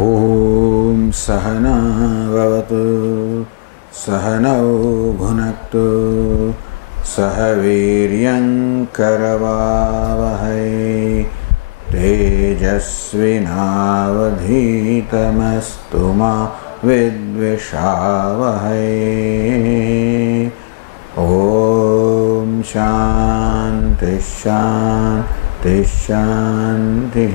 ओम सहना भवतु सहनौ भुनक्तु सह वीर्यं करवावहै तेजस्विनावधीतमस्तु मा विद्विषावहै। ओम शांति शांति शांति।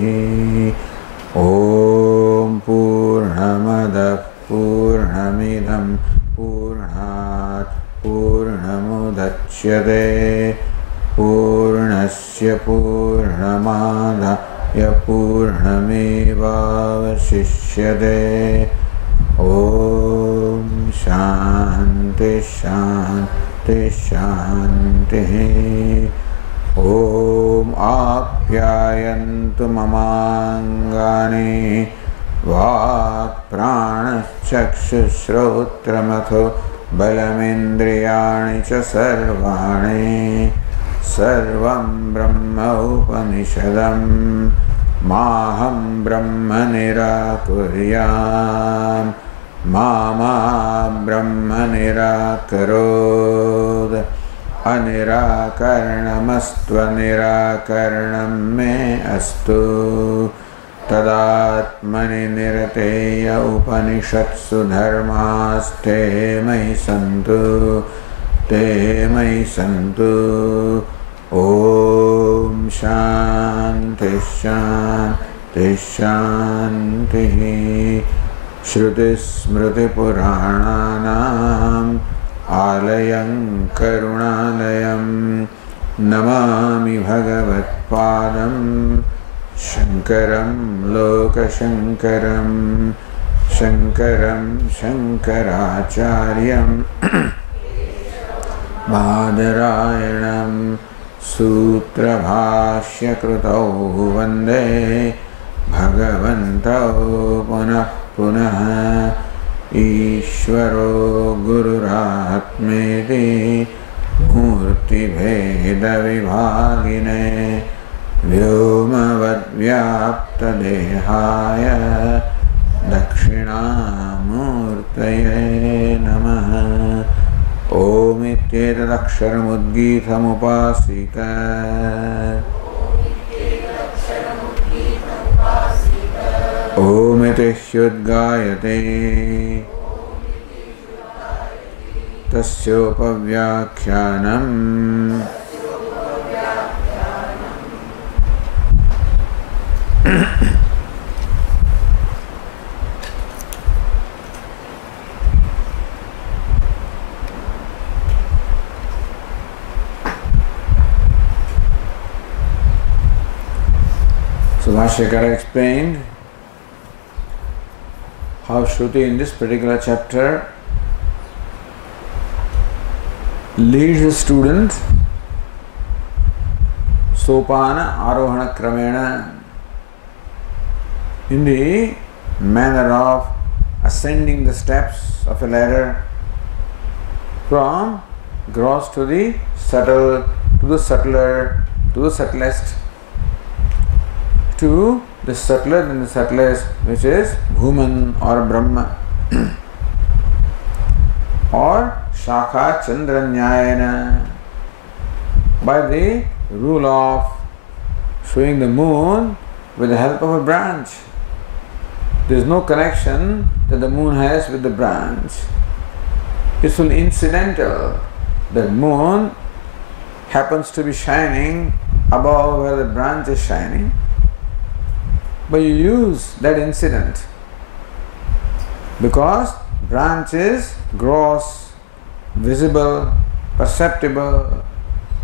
ओम पूर्णमदः पूर्णमिदं पूर्णात् पूर्णमुदच्यते पूर्णस्य पूर्णमादाय पूर्णमेवावशिष्यते। ओम शांति शांति शांति। ओम आप्यायन्तु ममाङ्गानि वाक्प्राणश्चक्षुश्रोत्रमथो बलमिन्द्रियाणि च सर्वाणि सर्वं ब्रह्म उपनिषदं माहं ब्रह्म निराकुर्याम् मा ब्रह्म निराकरोत्। अनिराकरणमस्त्वनिराकरणं मे अस्तु। तदात्मनि निरतेय उपनिषत्सु धर्मास्ते मयि सन्तु ते मयि सन्तु। ओम शांति शांति शांति। श्रुतिस्मृतिपुराणानाम् आलयं करुणालयं नमामि भगवत्पादं शंकरं लोकशंकरं शंकरं शंकराचार्यं बादरायणं सूत्रभाष्यकृतौ वन्दे भगवन्तौ पुनः पुनः। ईश्वरो गुरुरात्मेति मूर्तिभेदविभागिने व्योमवद्व्याप्तदेहाय दक्षिणामूर्तये नमः। ओमित्येतदक्षरमुद्गीतमुपासीत ओमिति ह्युद्गायते तस्योपव्याख्यानम्। So Bhashyakara explained how Shruti in this particular chapter leads the student Sopana Arohana Kramena in the manner of ascending the steps of a ladder from gross to the subtle, to the subtler, to the subtlest, to the subtler than the subtlest, which is Bhuman or Brahma, or Shakha Chandranyayana, by the rule of showing the moon with the help of a branch. There is no connection that the moon has with the branch. It's only incidental. The moon happens to be shining above where the branch is shining, but you use that incident because branch is gross, visible, perceptible.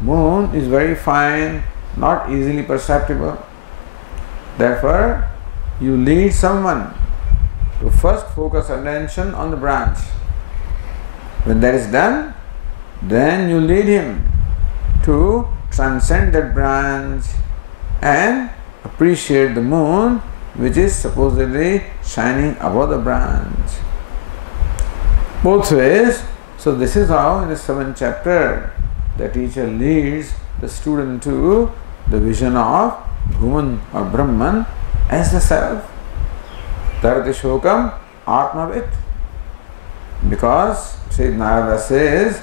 Moon is very fine, not easily perceptible. Therefore, you lead someone to first focus attention on the branch. When that is done, then you lead him to transcend that branch and appreciate the moon which is supposedly shining above the branch. Both ways. So this is how in the 7th chapter the teacher leads the student to the vision of Bhuman or Brahman as the self. Tarati Shokam Atmavit. Because Sri Narada says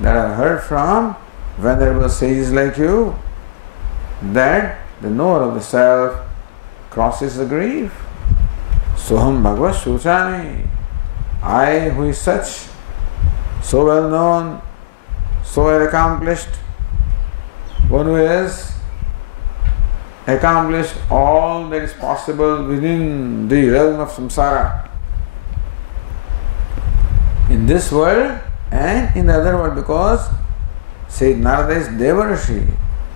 that I have heard from venerable sages like you that the knower of the self crosses the grief. Soham Bhagavad Shuchami. I who is such, so well known, so well accomplished, one who has accomplished all that is possible within the realm of samsara, in this world and in the other world, because Sayyid Narada is Devarishi,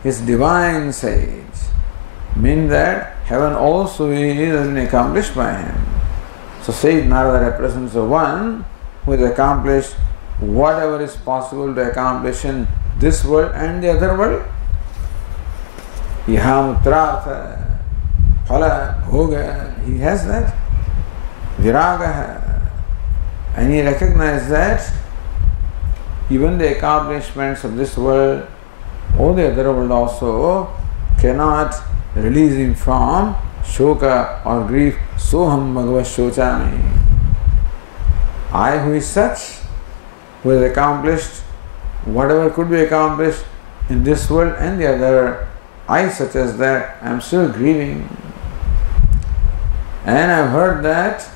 is divine sage, means that heaven also is accomplished by him. So Sayyid Narada represents the one who has accomplished whatever is possible to accomplish in this world and the other world. Yahamutrartha, phala, bhoga, he has that. Viraga. And he recognizes that even the accomplishments of this world or the other world also cannot release him from shoka or grief. Soham Bhagavad Shochami. I who is such, who has accomplished whatever could be accomplished in this world and the other, I such as that, I am still grieving. And I have heard that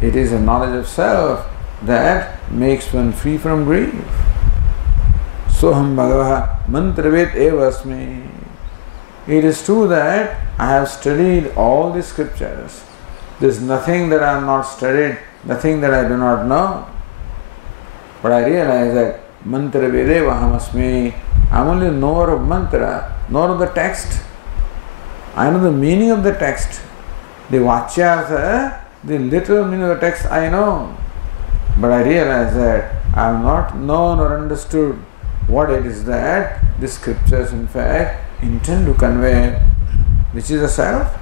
it is a knowledge of self that makes one free from grief. Soham Bhagavaha Mantravet Evasmi. It is true that I have studied all the scriptures. There is nothing that I have not studied, nothing that I do not know. But I realize that Mantra Vedeva Hamasmi. I am only a knower of mantra, knower of the text. I know the meaning of the text. The Vachyartha, the literal meaning of the text I know. But I realize that I have not known or understood what it is that the scriptures in fact intend to convey, which is the self.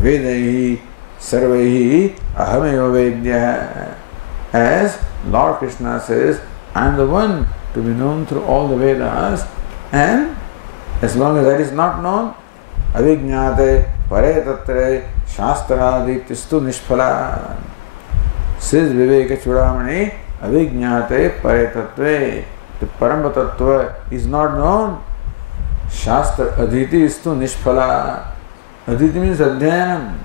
Vedaihi sarvaihi ahameva vedya. As Lord Krishna says, I am the one to be known through all the Vedas, and as long as that is not known, avijñāte pare tatre shastrādiptistu nishphala. Says Viveka Chudamani, avijñāte pare tattve. The Parama Tattva is not known. Shastra adhiti istu nishphala. Adhiti means adhyanam.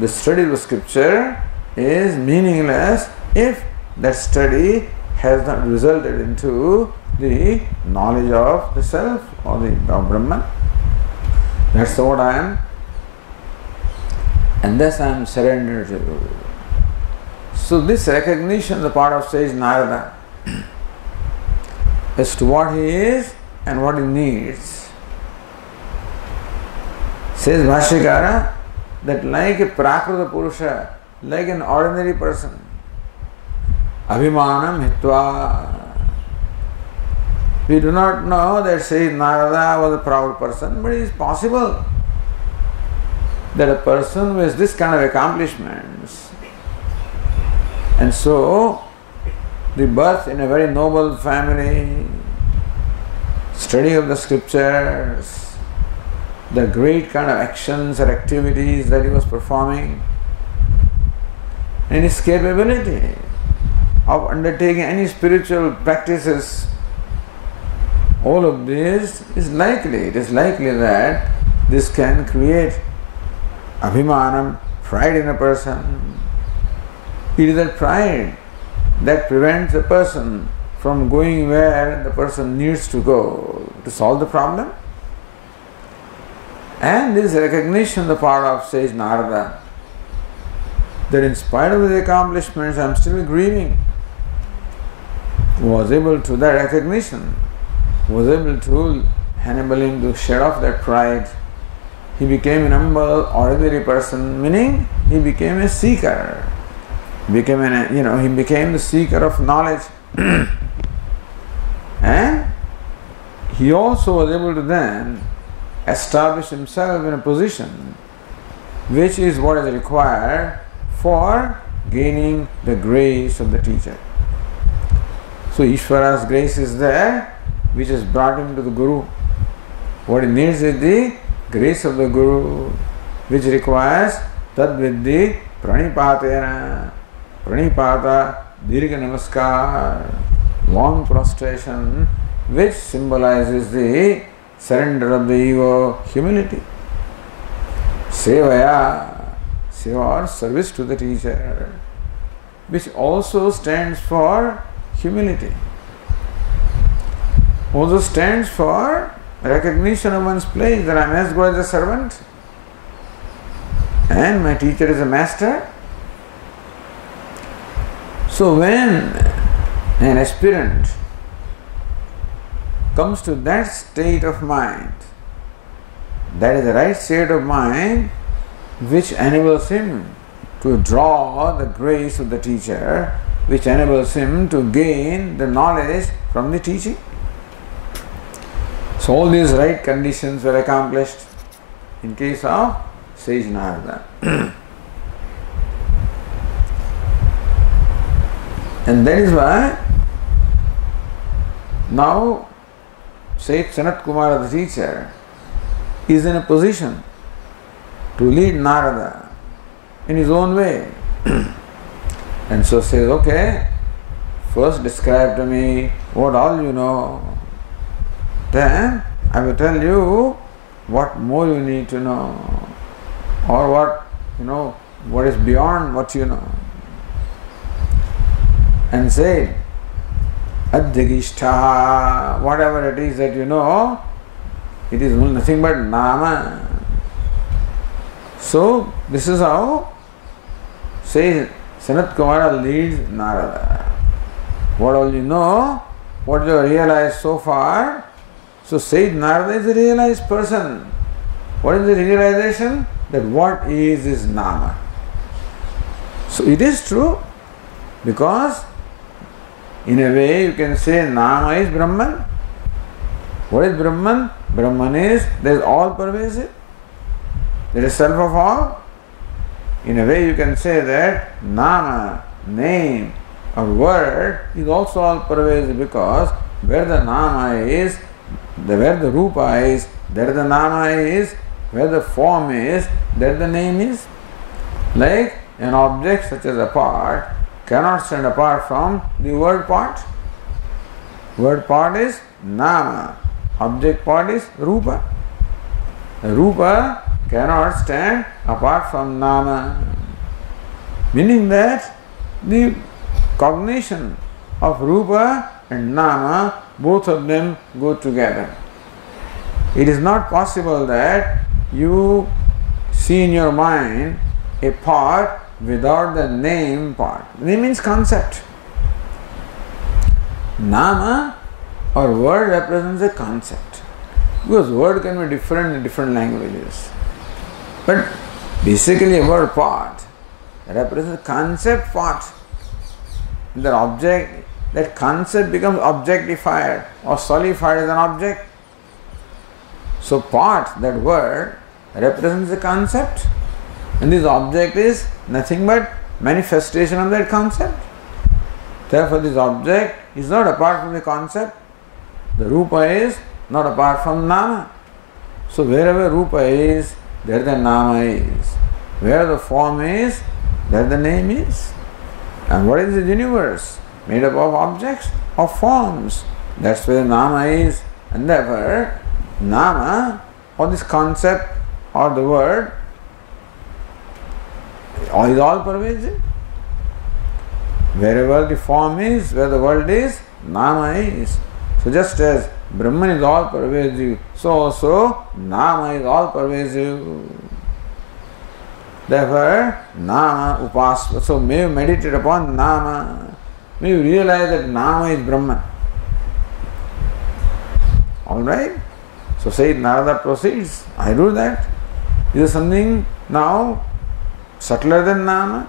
The study of the scripture is meaningless if that study has not resulted into the knowledge of the self or the of Brahman. That's what I am. And thus I am surrendered to you. So this recognition on the part of sage Narada as to what he is and what he needs. Says Bhashyakara that like a Prakruta Purusha, like an ordinary person, Abhimanam Hitva. We do not know that Sayyid Narada was a proud person, but it is possible that a person with this kind of accomplishments, and so the birth in a very noble family, study of the scriptures, the great kind of actions or activities that he was performing, and his capability of undertaking any spiritual practices, all of this is likely. It is likely that this can create abhimanam, pride in a person. It is that pride that prevents a person from going where the person needs to go to solve the problem. And this recognition on the part of sage Narada that in spite of the accomplishments I am still grieving, was able to, that recognition was able to enable him to shed off that pride. He became an humble, ordinary person, meaning he became a seeker. He became the seeker of knowledge. And he also was able to then establish himself in a position which is what is required for gaining the grace of the teacher. So Ishvara's grace is there, which has brought him to the Guru. What he needs is the grace of the Guru, which requires Tadviddhi Pranipatena. Pranipata, Dirgha Namaskar, long prostration, which symbolizes the surrender of the ego, humility. Sevaya, seva or service to the teacher, which also stands for humility. Also stands for recognition of one's place, that I am as good as a servant and my teacher is a master. So when an aspirant comes to that state of mind, that is the right state of mind which enables him to draw the grace of the teacher, which enables him to gain the knowledge from the teaching. So all these right conditions were accomplished in case of Sage Narada. And that is why now Sage Sanat Kumara, the teacher, is in a position to lead Narada in his own way. And so says, okay, first describe to me what all you know. Then I will tell you what more you need to know, or what is beyond what you know. And say, Adhyagishta, whatever it is that you know, it is nothing but Nama. So this is how says Sanat Kumara leads Narada. What all you know, what you have realized so far. So Sayyid Narada is a realized person. What is the realization? That what is Nama. So it is true, because in a way you can say Nama is Brahman. What is Brahman? Brahman is, there is all pervasive. There is self of all. In a way you can say that Nama, name or word is also all pervasive, because where the Nama is, where the Rupa is, there the Nama is, where the form is, there the name is. Like an object such as a part cannot stand apart from the word part. Word part is Nama, object part is Rupa. The Rupa cannot stand apart from Nama, meaning that the cognition of Rupa and Nama, both of them go together. It is not possible that you see in your mind a part without the name part. Name means concept. Nama or word represents a concept, because word can be different in different languages. But basically a word part represents a concept part. The object, that concept becomes objectified or solidified as an object. So part, that word, represents the concept, and this object is nothing but manifestation of that concept. Therefore this object is not apart from the concept. The Rupa is not apart from Nama. So wherever Rupa is, there the Nama is. Where the form is, there the name is. And what is the universe? Made up of objects, of forms. That's where the Nama is. And therefore, Nama, or this concept, or the word, is all pervasive. Wherever the form is, where the world is, Nama is. So just as Brahman is all pervasive, so also Nama is all pervasive. Therefore, Nama upasva. So may you meditate upon Nama. May you realize that Nama is Brahman. Alright? So Sayyid Narada proceeds. I do that. Is there something now subtler than Nama?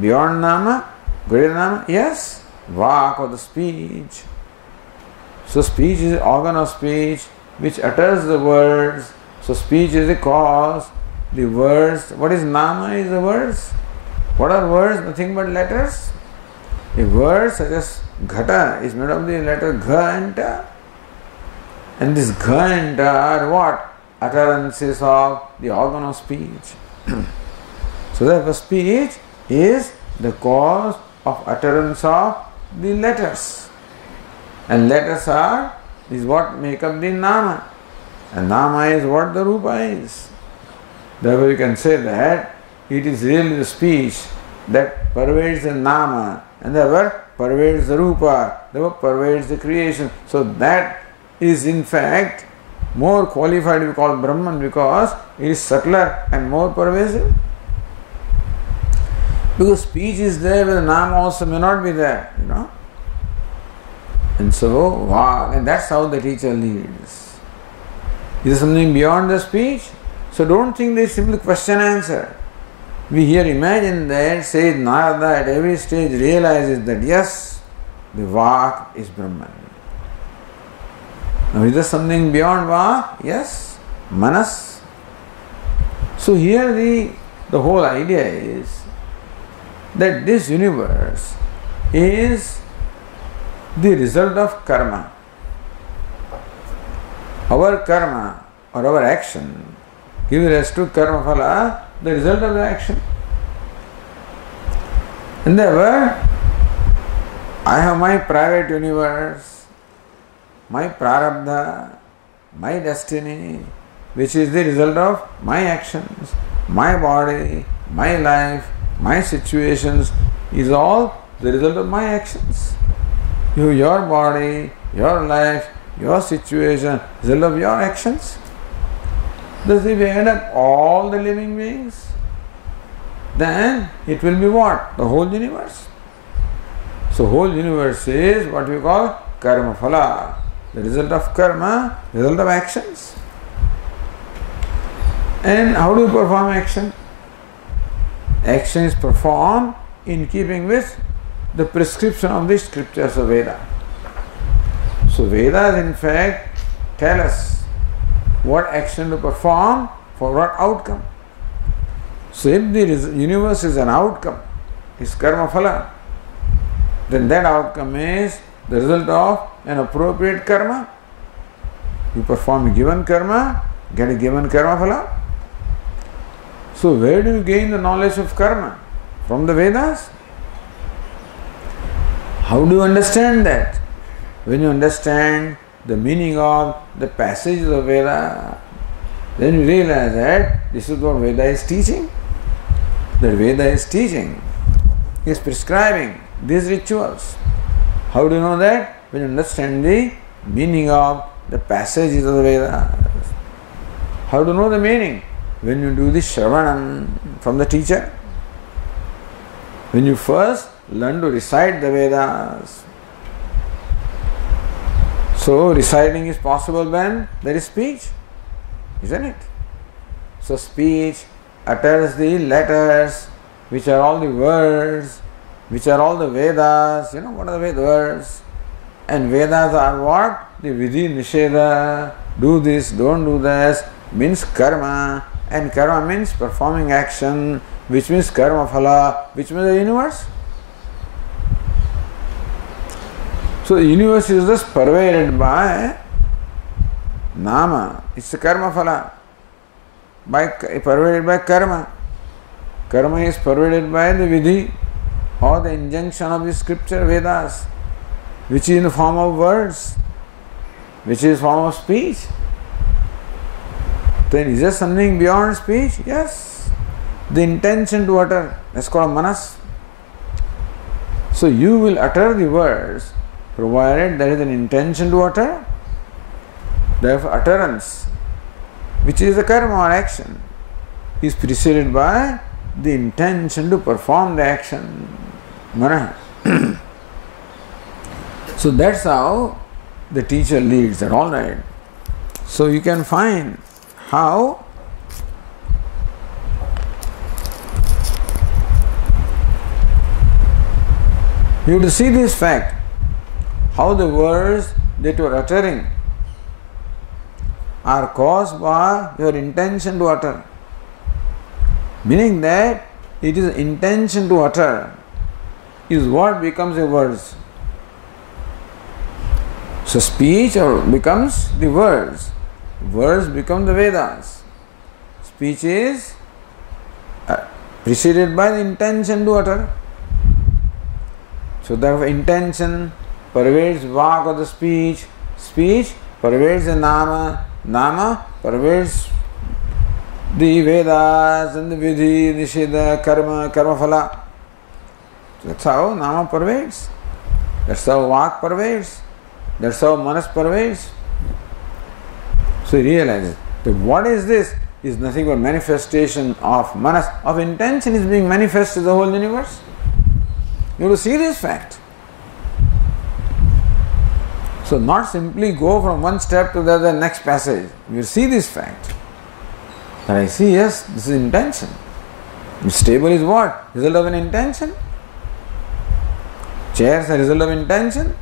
Beyond Nama? Greater than Nama? Yes. Vak, or the speech. So speech is the organ of speech which utters the words. So speech is the cause. The words, what is Nama is the words. What are words? Nothing but letters. A word such as Ghata is made of the letter Gha and Ta. And this Gha and Ta are what? utterances of the organ of speech. So therefore speech is the cause of utterance of the letters. And letters is what make up the nama. And nama is what the rupa is. Therefore you can say that it is really the speech that pervades the nama and therefore pervades the rupa, therefore pervades the creation. So that is in fact more qualified to be called Brahman because it is subtler and more pervasive. Because speech is there but the nama also may not be there, And so, wow, and that's how the teacher leads. Is there something beyond the speech? So don't think they simply question answer. We here imagine that Sayyid Narada at every stage realizes that yes, the Vak is Brahman. Now is there something beyond Vak? Yes, Manas. So here the whole idea is that this universe is the result of karma. Our karma or our action gives rise to karma phala, the result of the action. And therefore, I have my private universe, my prarabdha, my destiny, which is the result of my actions, my body, my life, my situations is all the result of my actions. Your body, your life, your situation, result of your actions. Thus if we add up all the living beings, then it will be what? The whole universe. So whole universe is what we call karma phala. The result of karma, result of actions. And how do you perform action? Action is performed in keeping with the prescription of the scriptures of Veda. So Vedas in fact tell us what action to perform for what outcome. So if the universe is an outcome, is karma phala, then that outcome is the result of an appropriate karma. You perform a given karma, get a given karma phala. So where do you gain the knowledge of karma? From the Vedas? How do you understand that? When you understand the meaning of the passages of Veda, then you realize that this is what Veda is teaching. That Veda is teaching, is prescribing these rituals. How do you know that? When you understand the meaning of the passages of the Vedas. How do you know the meaning? When you do the Shravanam from the teacher. When you first learn to recite the Vedas. So reciting is possible when there is speech, isn't it? So speech utters the letters, which are all the words, which are all the Vedas. What are the words? And Vedas are what? The Vidhi Nisheda, do this, don't do this, means karma. And karma means performing action, which means karma phala, which means the universe. So the universe is just pervaded by nama. It's a karma phala. Pervaded by karma. Karma is pervaded by the vidhi or the injunction of the scripture Vedas, which is in the form of words, which is form of speech. Then is there something beyond speech? Yes. The intention to utter, that's called manas. So you will utter the words provided there is an intention to utter. Therefore utterance, which is the karma or action, is preceded by the intention to perform the action. Mana. So that's how the teacher leads that, all right. So you can find how you have to see this fact, how the words that you are uttering are caused by your intention to utter. Meaning that it is intention to utter is what becomes the words. So speech becomes the words words become the Vedas. Speech is preceded by the intention to utter. So therefore intention pervades vak of the speech, speech pervades the nama, nama pervades the Vedas and the Vidhi, Nisheda, Karma, Karma Phala. So that's how nama pervades. That's how vak pervades. That's how manas pervades. So he realizes that what is this? Is nothing but manifestation of manas, of intention is being manifest to the whole universe. You have to see this fact. So not simply go from one step to the next passage. You see this fact. That I see, yes, this is intention. Stable is what? Result of an intention. Chairs are result of intention.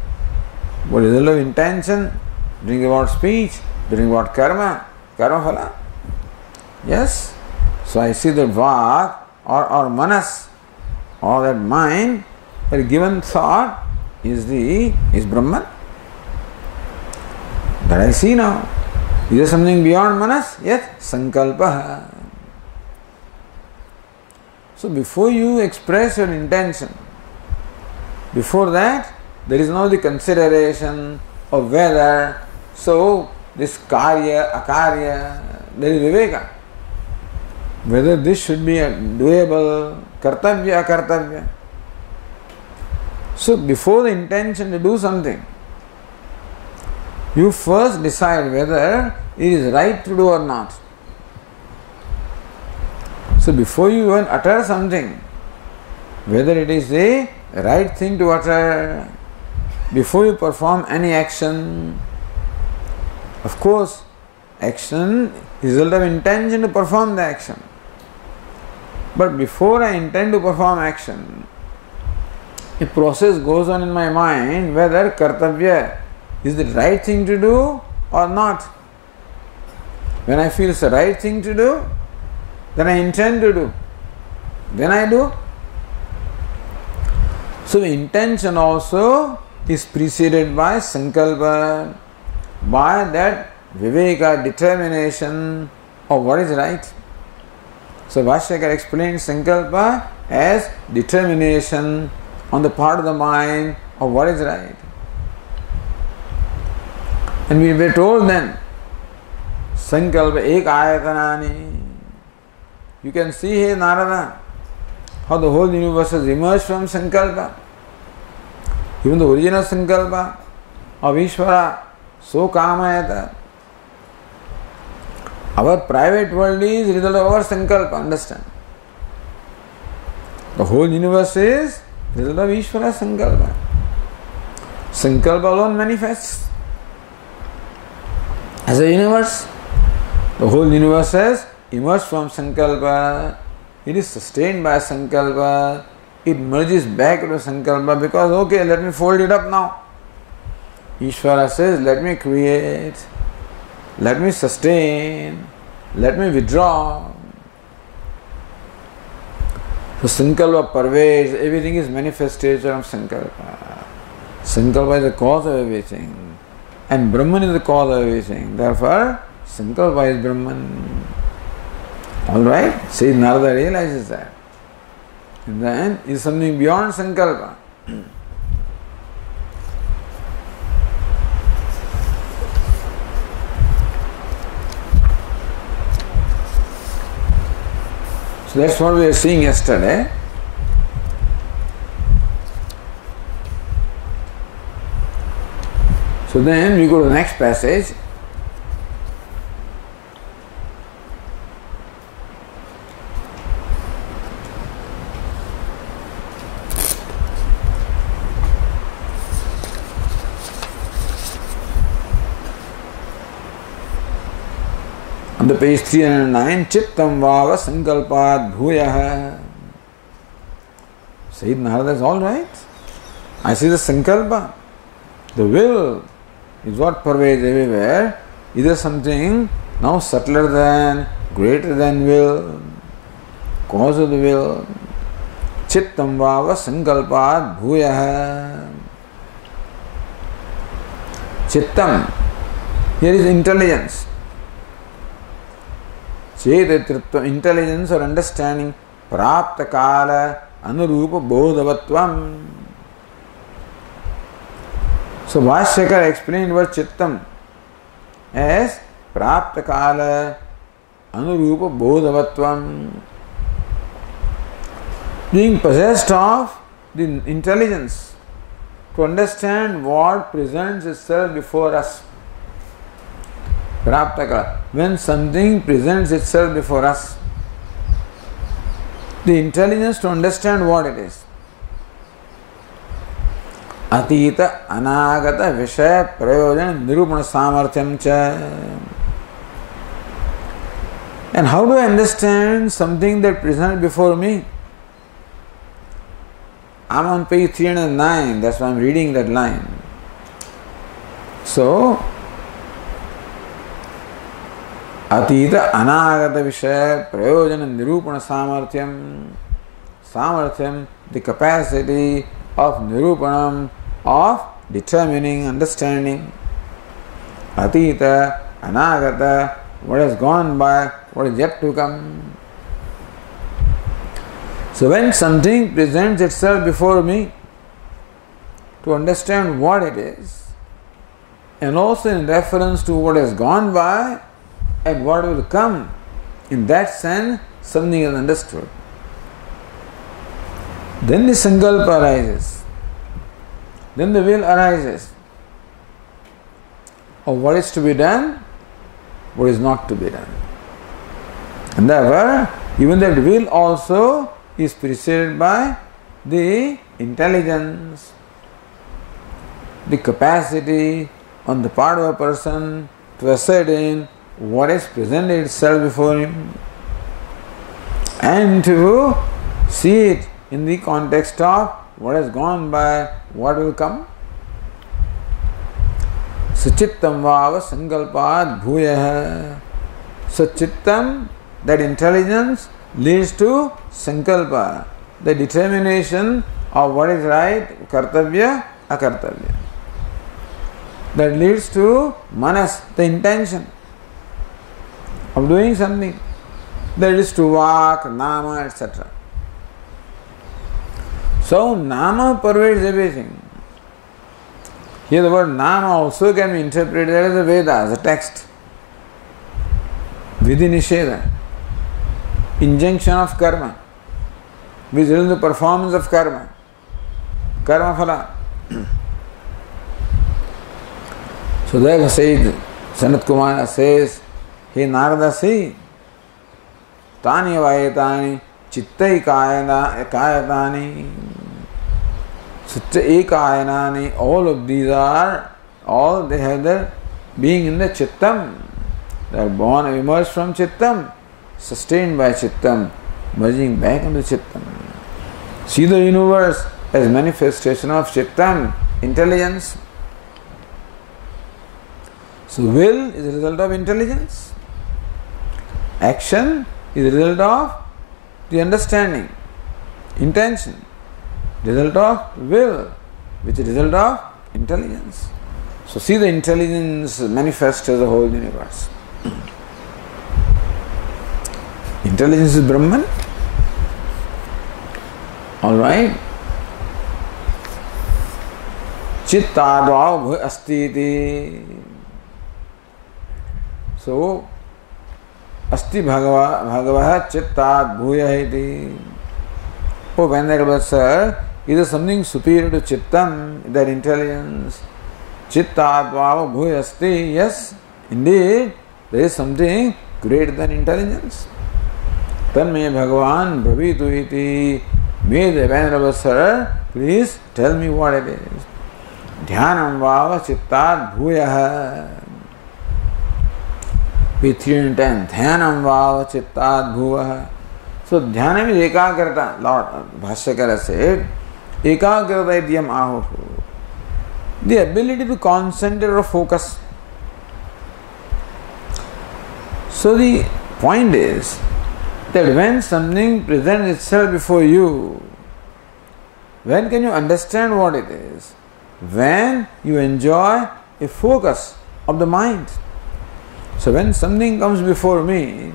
What result of intention? Bring about speech, bring about karma, karma phala. Yes. So I see that vak or manas or that mind, that given thought is Brahman. That I see now. Is there something beyond manas? Yes, sankalpa. So before you express your intention, before that, there is now the consideration of whether, so this karya, akarya, there is viveka. Whether this should be doable, kartavya, akartavya. So before the intention to do something, you first decide whether it is right to do or not. So before you even utter something, whether it is the right thing to utter, before you perform any action, of course, action is the result of intention to perform the action. But before I intend to perform action, a process goes on in my mind whether kartavya is the right thing to do or not. When I feel it's the right thing to do, then I intend to do. Then I do. So the intention also is preceded by sankalpa, by that viveka, determination of what is right. So Bhashyakar explains sankalpa as determination on the part of the mind of what is right. And we were told then, sankalpa ek ayatanani. You can see here, Narada, how the whole universe has emerged from sankalpa. Even the original sankalpa of Ishvara, so kamayata. Our private world is the result of our sankalpa, understand? The whole universe is the result of Ishvara sankalpa. Sankalpa alone manifests as a universe. The whole universe has emerged from sankalpa. It is sustained by sankalpa. It merges back to sankalpa because, okay, let me fold it up now. Ishvara says, let me create, let me sustain, let me withdraw. So sankalpa pervades, everything is manifestation of sankalpa. Sankalpa is the cause of everything. And Brahman is the cause of everything. Therefore, sankalpa is Brahman. Alright? See, Narada realizes that. And then is something beyond sankalpa. So that's what we were seeing yesterday. So then we go to the next passage. On the page 309, Chittam Vava Sankalpad Bhuyah. Sayyid Narada is all right. I see the Sankalpa. The will is what pervades everywhere. Is there something now subtler than, greater than will, cause of the will? Chittam Vava Sankalpad Bhuyah. Chittam, here is intelligence. Chetatritva, intelligence or understanding, prapta kala, anurupa bodhavatvam. So Bhashyakara explained what Chittam as prapta kala, anurupa bodhavatvam. Being possessed of the intelligence to understand what presents itself before us. Praptakala. When something presents itself before us, the intelligence to understand what it is. Atita, anagata, vishaya, prayojana, nirupana samarthyam cha. And how do I understand something that presents before me? I'm on page 309, that's why I'm reading that line. So, Atita Anagata Vishaya Prayojana Nirupana Samarthyam, the capacity of Nirupanam, of determining, understanding. Atita Anagata, what has gone by, what is yet to come. So when something presents itself before me, to understand what it is, and also in reference to what has gone by and what will come, in that sense something is understood. Then the sankalpa arises, then the will arises of what is to be done, what is not to be done. And therefore, even that will also is preceded by the intelligence, the capacity on the part of a person to ascertain what is presented itself before him and to see it in the context of what has gone by, what will come. Suchittam vava sankalpad bhuyah. So chittam, that intelligence, leads to sankalpa, the determination of what is right, kartavya, akartavya. That leads to manas, the intention of doing something. That is to vak, nama, etc. So nama pervades everything. Here the word nama also can be interpreted as a Veda, as a text. Vidhi nisheda, injunction of karma, which is the performance of karma, karma phala. So there says, Sanat Kumara says, He Narada, see, Tani vayatani, chittai kayatani, chitta ekayanani, all of these are, all they have their being in the chittam. They are born and emerged from chittam, sustained by chittam, merging back into chittam. See the universe as manifestation of chittam, intelligence. So will is a result of intelligence. Action is a result of the understanding, intention, result of will, which is a result of intelligence. So see the intelligence manifest as a whole universe. Intelligence is Brahman. Alright. Chittadvav asti iti. So, asti bhagavah chittad bhuya iti. Oh, Venerable Sir, is there something superior to chittam, that intelligence? Chittadvav bhuya asti. Yes, indeed, there is something greater than intelligence. Tanme Bhagavan Bhavitu iti. May the Venerable Sir please tell me what it is. Dhyanam vava chittad bhuyah. P310. Dhyanam vava chittad bhuyah. So dhyanam is ekagrata. Lord Bhashyakara said, ekagrata idyam ahu. The ability to concentrate or focus. So the point is that when something presents itself before you, when can you understand what it is? When you enjoy a focus of the mind. So when something comes before me,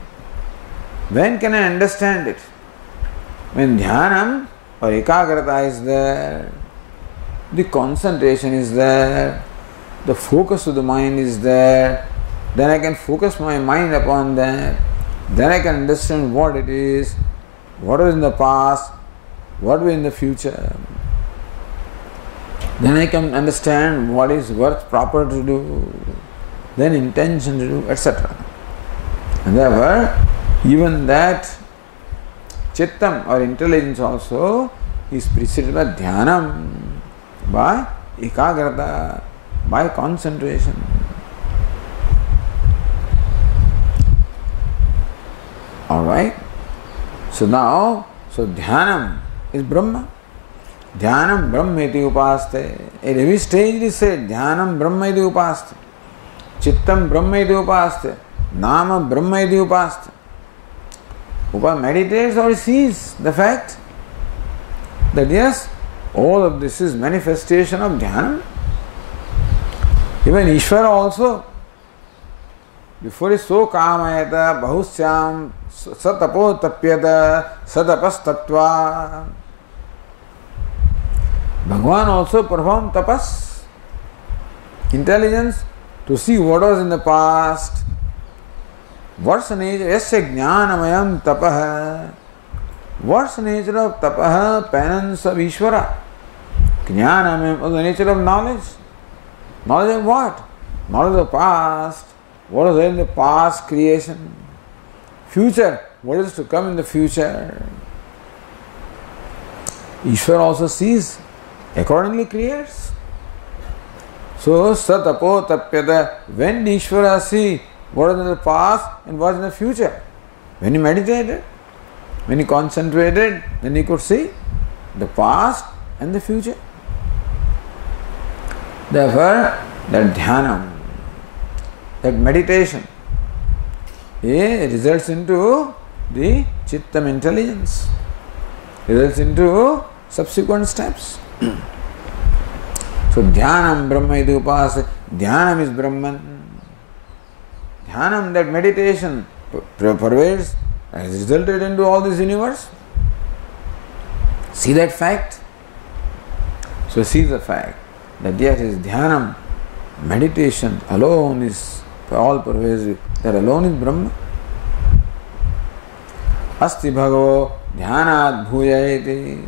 When can I understand it? When dhyanam or ekagrata is there, the concentration is there, the focus of the mind is there, then I can focus my mind upon that, then I can understand what it is, what was in the past, what will be in the future. Then I can understand what is worth proper to do, then intention to do, etc. And therefore, even that chittam or intelligence also is preceded by dhyanam, by ekagrata, by concentration. Alright? So dhyanam is Brahma. Dhyanam Brahma iti upaste. At every stage it is said, dhyanam Brahma iti upaste. Chittam Brahma iti upaste. Nama Brahma iti upaste. Upa meditates or sees the fact that yes, all of this is manifestation of dhyanam. Even Ishvara also, before he so kamayata bahusyam satapo tapyata satapas tattva. Bhagavan also performed tapas, intelligence, to see what was in the past. What's the nature? Yasya jnanamayam tapaha. What's the nature of tapaha? Penance of Ishvara. Jnanamayam was the nature of knowledge. Knowledge of what? Knowledge of the past. What was there in the past creation? Future. What is to come in the future? Ishvara also sees, accordingly creates. So, satapo tapyata. When did Ishvara see what is in the past and what is in the future? When he meditated, when he concentrated, then he could see the past and the future. Therefore, that dhyanam, that meditation, it results into the chittam intelligence, results into subsequent steps. So dhyanam Brahma iti upasa. Dhyanam is Brahman. Dhyanam, that meditation pervades, has resulted into all this universe. See that fact. So see the fact that yes, is dhyanam, meditation alone is all pervasive. That alone is Brahma. Asti bhagavo dhyanat bhuyayati.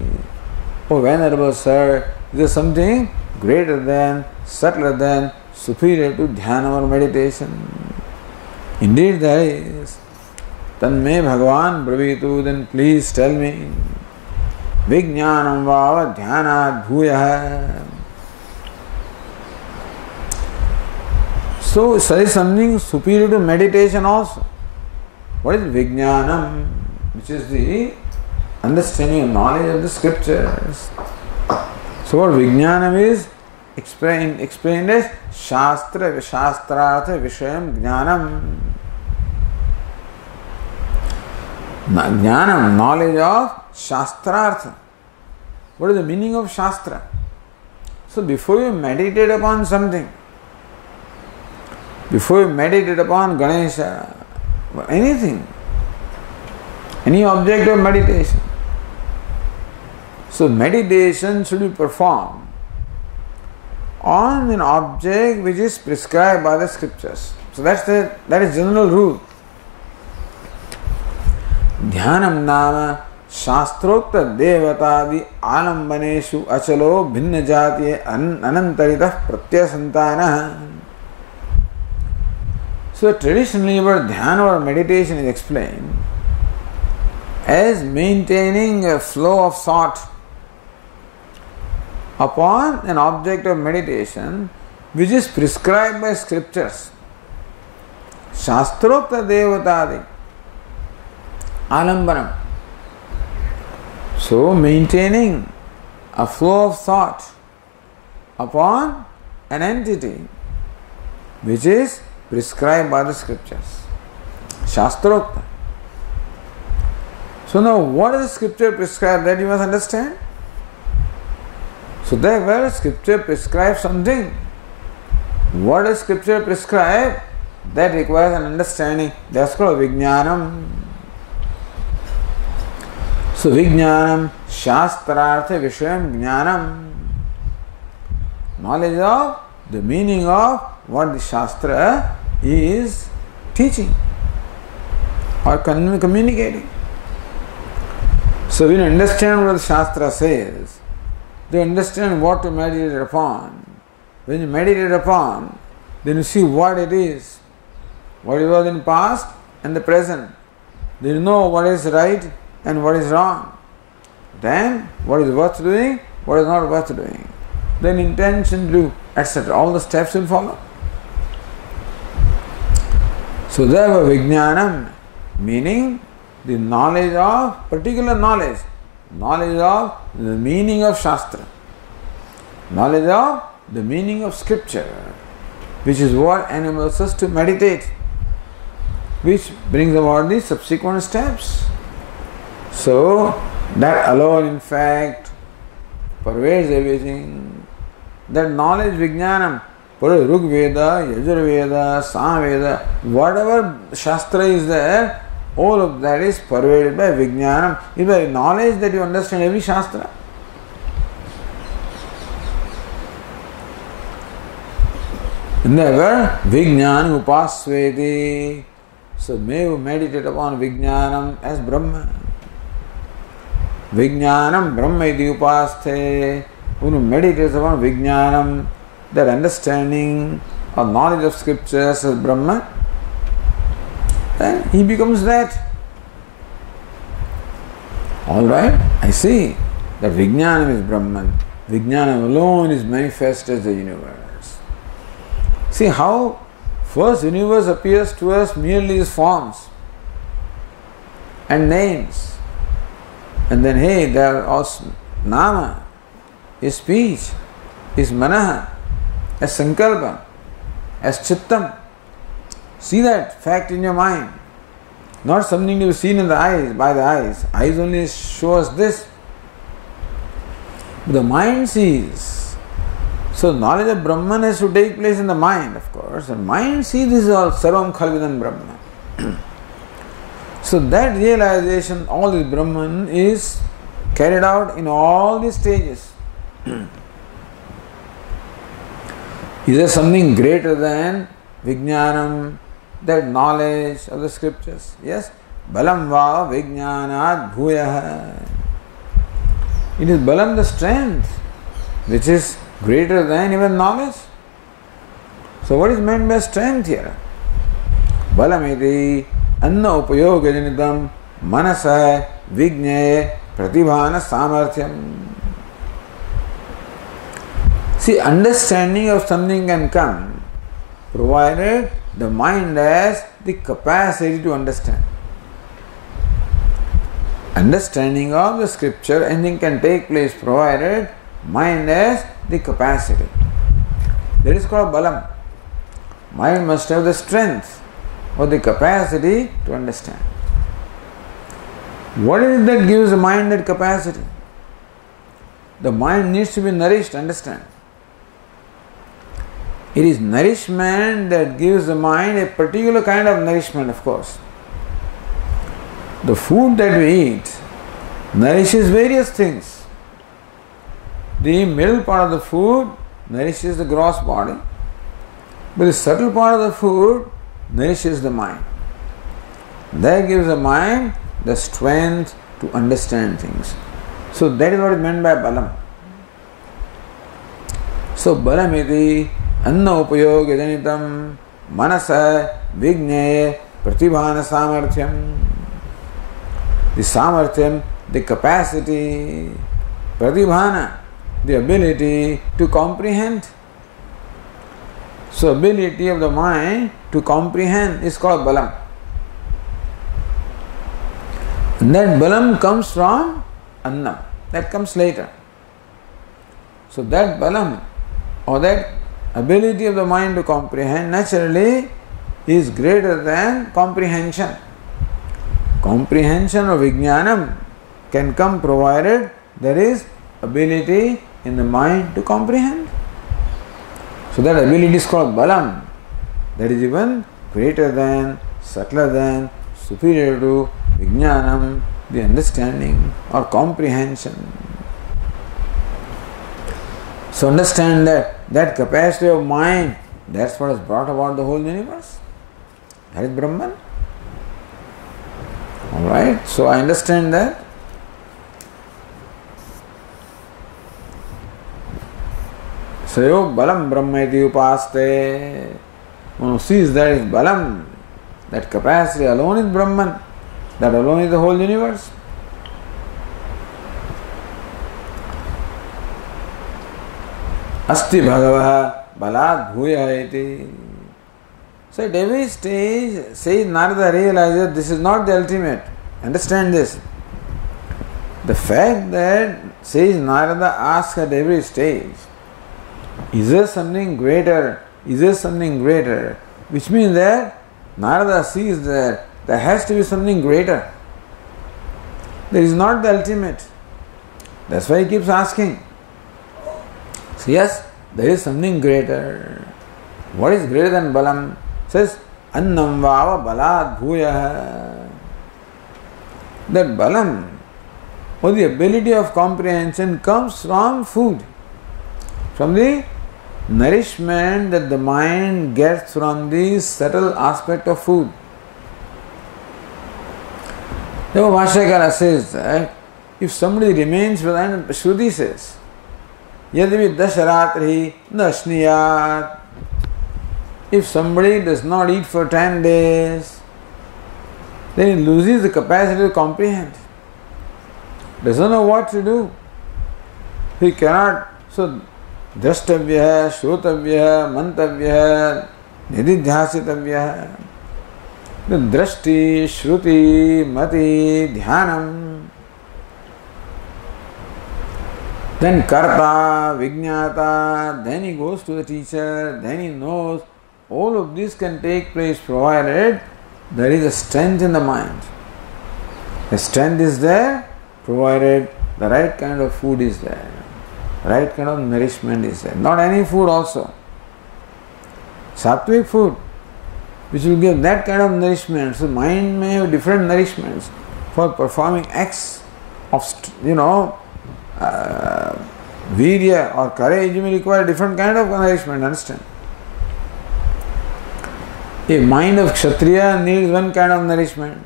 Oh Venerable Sir, there is something greater than, subtler than, superior to dhyana or meditation. Indeed there is. Tanme Bhagavan bravitu, then please tell me. Vijnanam vava dhyanat bhuyaha. So there is something superior to meditation also. What is Vijnanam? Which is the understanding and knowledge of the scriptures. So what Vijnanam is explained as Shastra, Shastrartha, Vishayam, Jnanam. Jnanam, knowledge of Shastrartha. What is the meaning of Shastra? So before you meditate upon something, before you meditate upon Ganesha, anything, any object of meditation, so meditation should be performed on an object which is prescribed by the scriptures. So that is general rule. Dhyanam nama shastrokta devatadi alambaneshu achalo bhinna jatiye anantaritah pratyasantana. So traditionally where dhyana or meditation is explained as maintaining a flow of thought upon an object of meditation which is prescribed by scriptures. Shastrokta devatadi alambanam. So maintaining a flow of thought upon an entity which is prescribed by the scriptures. Shastrokta. So now what is the scripture prescribed? That you must understand. So there where scripture prescribes something, what is scripture prescribed? That requires an understanding. That's called Vijnanam. So Vijnanam Shastrartha Vishayam Jnanam. Knowledge of the meaning of what the Shastra is teaching or communicating. So when you understand what the Shastra says, you understand what to meditate upon. When you meditate upon, then you see what it is. What it was in the past and the present. Then you know what is right and what is wrong. Then what is worth doing, what is not worth doing. Then intention to do, etc. All the steps will follow. So therefore Vijnanam, meaning the knowledge of, particular knowledge of the meaning of Shastra, knowledge of the meaning of Scripture, which is what enables us to meditate, which brings about the subsequent steps. So that alone in fact pervades everything. That knowledge, Vijnanam, Rig Veda, Yajur Veda, Sam Veda, whatever Shastra is there, all of that is pervaded by Vijnanam. It's by knowledge that you understand every Shastra. Never Vijnanam Upasveti. So may you meditate upon Vijnanam as Brahma. Vijnanam Brahma iti upasthe. When you meditate upon Vijnanam, that understanding or knowledge of scriptures as Brahma, then he becomes that. Alright, I see that Vijnanam is Brahman. Vijnanam alone is manifest as the universe. See how first universe appears to us merely as forms and names. And then hey, there are also nama, is speech, is manaha, as sankalpa, as chittam. See that fact in your mind. Not something to be seen in the eyes, by the eyes. Eyes only show us this. The mind sees. So knowledge of Brahman has to take place in the mind, of course. The mind sees this is all Sarvam Khalvidam Brahman. So that realization, all this Brahman is carried out in all these stages. Is there something greater than Vijnanam, that knowledge of the scriptures? Yes. Balam va Vijnanat bhuyaha. It is Balam, the strength, which is greater than even knowledge. So what is meant by strength here? Balam iti anna upayoga janitam manasa vijnaya pratibhana samarthyam. See, understanding of something can come provided the mind has the capacity to understand. Understanding of the scripture, anything can take place provided mind has the capacity. That is called Balam. Mind must have the strength or the capacity to understand. What is it that gives the mind that capacity? The mind needs to be nourished, understand. It is nourishment that gives the mind a particular kind of nourishment, of course. The food that we eat nourishes various things. The middle part of the food nourishes the gross body, but the subtle part of the food nourishes the mind. That gives the mind the strength to understand things. So that is what is meant by Balam. So Balam iti anna upayoga janitam manasa vijnaya pratibhana samarthyam. The samarthyam, the capacity, pratibhana, the ability to comprehend. So ability of the mind to comprehend is called Balam. And that Balam comes from Annam. That comes later. So that Balam or that ability of the mind to comprehend naturally is greater than comprehension. Comprehension of Vijnanam can come provided there is ability in the mind to comprehend. So that ability is called Balam. That is even greater than, subtler than, superior to Vijnanam the understanding or comprehension. So understand that capacity of mind, that's what has brought about the whole universe. That is Brahman. Alright, so I understand that. Sayo balam brahmaiti upaste. One who sees that is balam, that capacity alone is Brahman, that alone is the whole universe. Asti bhagavah balad bhuya iti. So at every stage, says Narada realizes this is not the ultimate. Understand this. The fact that, says Narada asks at every stage, is there something greater? Is there something greater? Which means that Narada sees that there has to be something greater. There is not the ultimate. That's why he keeps asking. So yes, there is something greater. What is greater than Balam? Says, Annam Vava Balad Bhuya. That Balam, or the ability of comprehension, comes from food, from the nourishment that the mind gets from the subtle aspect of food. The Bhashyakara says that if somebody remains within, Shruti says, Yadavi Dasharatri Nashniyat. If somebody does not eat for 10 days, then he loses the capacity to comprehend. Doesn't know what to do. He cannot. So, Drashtavya, Shrotavya, Mantavya, Nididhyasitavya. The Drashti, Shruti, Mati, Dhyanam. Then Karta, Vijnata, then he goes to the teacher, then he knows. All of this can take place provided there is a strength in the mind. The strength is there provided the right kind of food is there. Right kind of nourishment is there. Not any food also. Sattvic food, which will give that kind of nourishment. So mind may have different nourishments for performing acts of, virya or courage. You may require different kind of nourishment, understand? A mind of Kshatriya needs one kind of nourishment.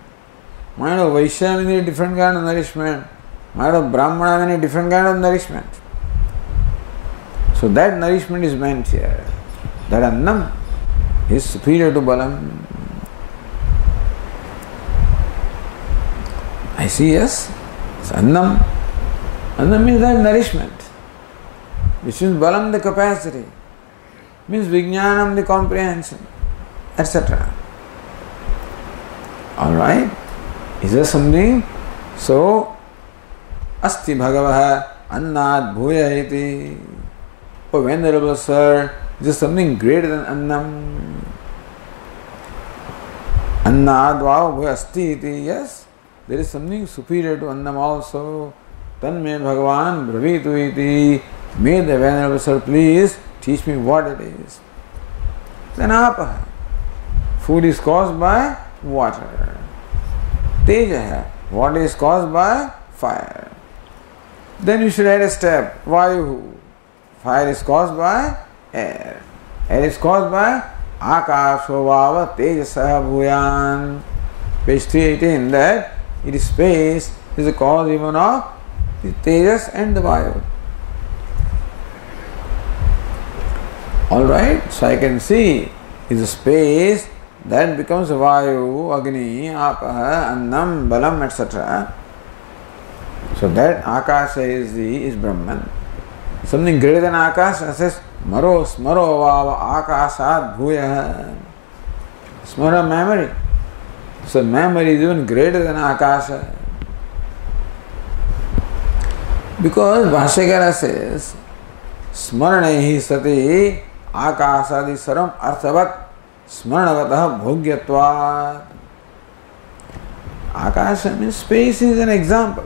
Mind of Vaishya may need different kind of nourishment. Mind of Brahmana may need different kind of nourishment. So that nourishment is meant here. That Annam is superior to Balam. I see, yes. So Annam means that nourishment, which means Balam the capacity, means Vijnanam the comprehension, etc. Alright? Is there something? So, Asti Bhagavah Annad Bhuya iti. Oh, Venerable Sir, is there something greater than Annam? Annad Vava Bhuya Asti iti. Yes, there is something superior to Annam also. Tanme Bhagavan Bravitu iti. May the Venerable Sir please teach me what it is. Then Apaha. Food is caused by water. Teja hai. Water is caused by fire. Then you should add a step. Vayu. Fire is caused by air. Air is caused by Akasho Vava Tejasaha Bhuyan. Page 318, that it is space is the cause even of the Tejas and the Vayu. Alright, so I can see is a space that becomes Vayu, Agni, Apaha, Annam, Balam, etc. So that Akasha is Brahman. Something greater than Akasha says Maro, Smaro, Vava, Akashat, Bhuya. Smara, memory. So memory is even greater than Akasha. Because Bhashyakara says Smaranahi sati Akasadi saram arthavat Smaranavatah bhogyatvat. Akasha means space is an example.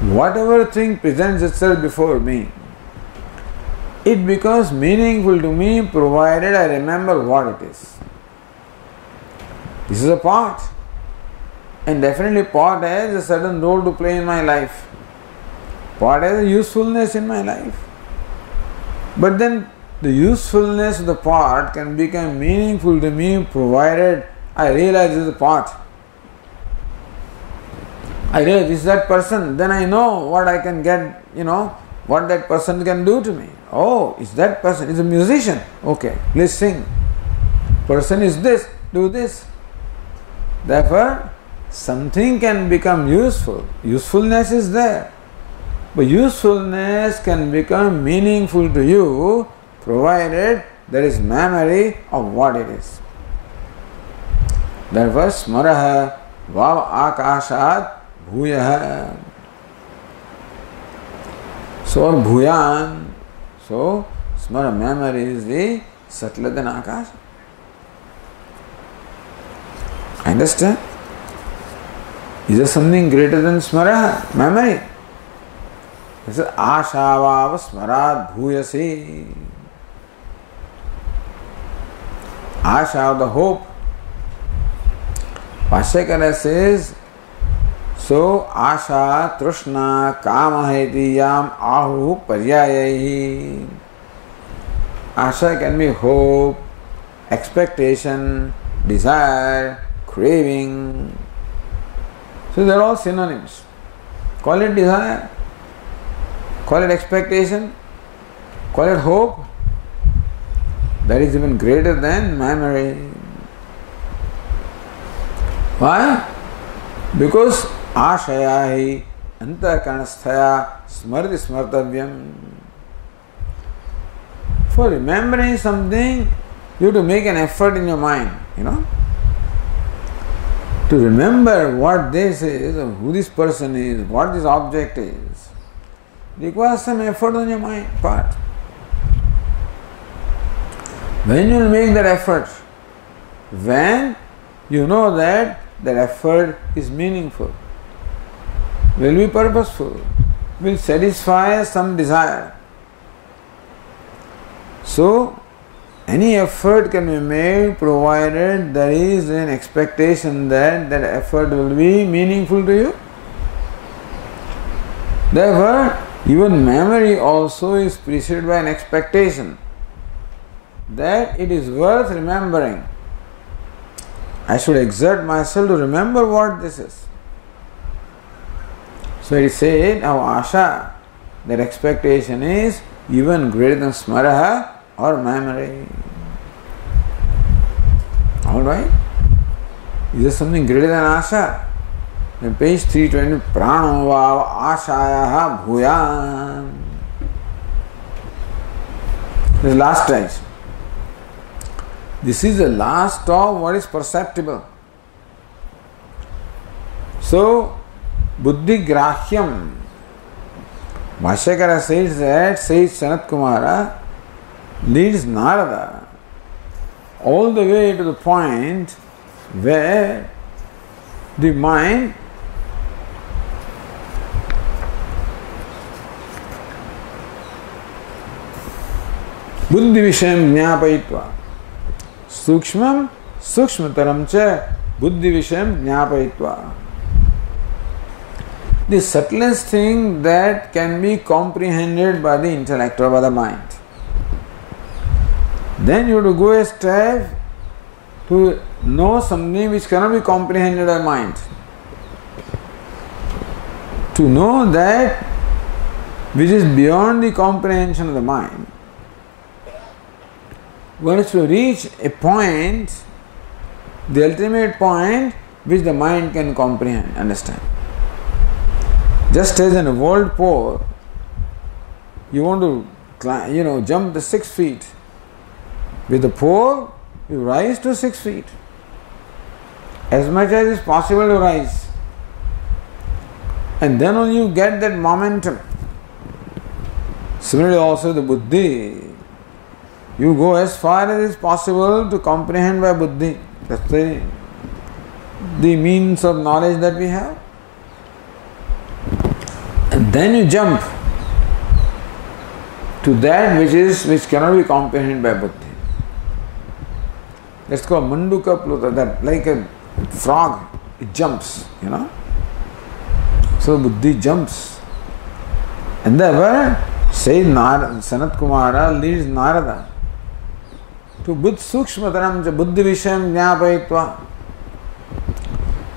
Whatever thing presents itself before me, it becomes meaningful to me provided I remember what it is. This is a part. And definitely pot has a certain role to play in my life. Pot has a usefulness in my life. But then the usefulness of the pot can become meaningful to me provided I realize it's a pot. I realize this is that person, then I know what I can get, what that person can do to me. Oh, it's that person, it's a musician. Okay, let's sing. Person is this, do this. Therefore, something can become useful. Usefulness is there. But usefulness can become meaningful to you provided there is memory of what it is. Therefore, smaraha vav akashat bhuyaha. So, bhuyan. So, smara memory is the subtler than akasha. Understand? Is there something greater than smaraha? Memory. This is ashavav smarat bhuyasi. Asha, the hope. Vashyakara says, so asha, trishna, kama haitiyam ahu paryayahi. Asha can be hope, expectation, desire, craving. So they are all synonyms. Call it desire, call it expectation, call it hope. That is even greater than memory. Why? Because ashaya hi antarkanasthaya smarti smartavyam. For remembering something, you have to make an effort in your mind, To remember what this is, or who this person is, what this object is, requires some effort on your mind part. When you will make that effort? When you know that that effort is meaningful, will be purposeful, will satisfy some desire. So, any effort can be made provided there is an expectation that that effort will be meaningful to you. Therefore, even memory also is preceded by an expectation that it is worth remembering. I should exert myself to remember what this is. So it is said, our asha, that expectation is even greater than smaraha or memory. Alright? Is there something greater than asha? In page 320, prano vav ashayaha bhuyan. This is last stage. This is the last of what is perceptible. So, buddhi grahyam. Bhashyakara says that, says Sanat Kumara, leads Narada all the way to the point where the mind buddhi vishayam jnapayitva sukshmam sukshmataram cha buddhi vishayam jnapayitva. The subtlest thing that can be comprehended by the intellect or by the mind. Then you have to go a step to know something which cannot be comprehended by mind. To know that which is beyond the comprehension of the mind. One is to reach a point, the ultimate point which the mind can comprehend, understand. Just as in a world pole, you want to climb, jump the 6 feet. With the pole, you rise to 6 feet. As much as is possible to rise. And then only you get that momentum. Similarly also the buddhi. You go as far as is possible to comprehend by buddhi. That's the means of knowledge that we have. And then you jump to that which cannot be comprehended by buddhi. That's called manduka pluta, that like a frog it jumps, you know. So buddhi jumps. And therefore, says Sanat Kumara leads Narada to buddh sukshmataram buddhi vishayam jnapayitva,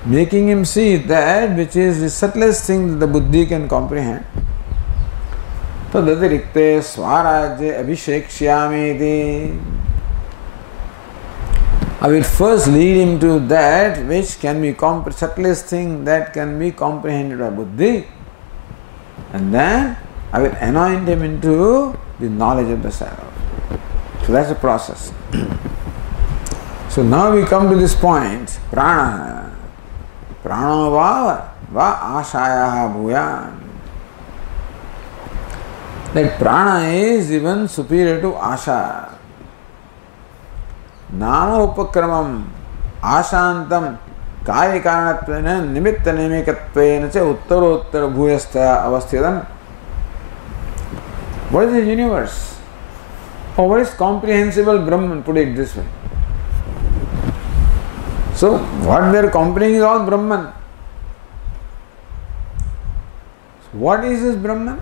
making him see that which is the subtlest thing that the buddhi can comprehend. Tadatirikte swarajya abhishekshyameeti. I will first lead him to that which can be subtlest thing that can be comprehended by buddhi, and then I will anoint him into the knowledge of the self. So that's the process. So now we come to this point, prana. Prana va ashaya bhuyan. That prana is even superior to asha. Nama upakramam ashantam karya karanatvena nimitta nimikatvena cha uttarottara bhuyastha avasthitam. What is the universe? Or what is comprehensible Brahman? Put it this way. So, what we are comprehending is all Brahman. So what is this Brahman?